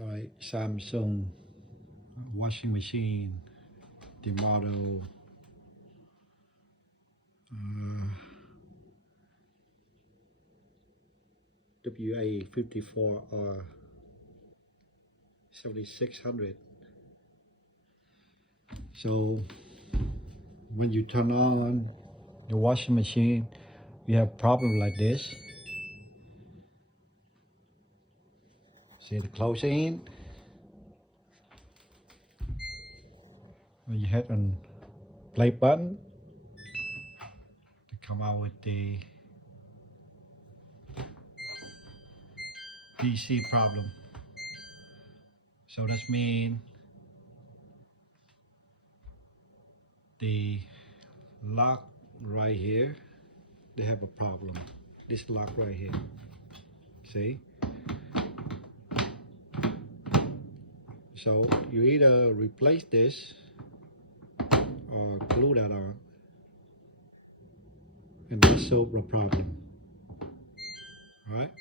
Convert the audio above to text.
Alright, Samsung washing machine, the model WA54R7600. So when you turn on the washing machine, you have problem like this. See the closing. When you hit on play button, to come out with the PC problem. So that means the lock right here, they have a problem. This lock right here, see? So you either replace this or glue that on, and that solves the problem. All right?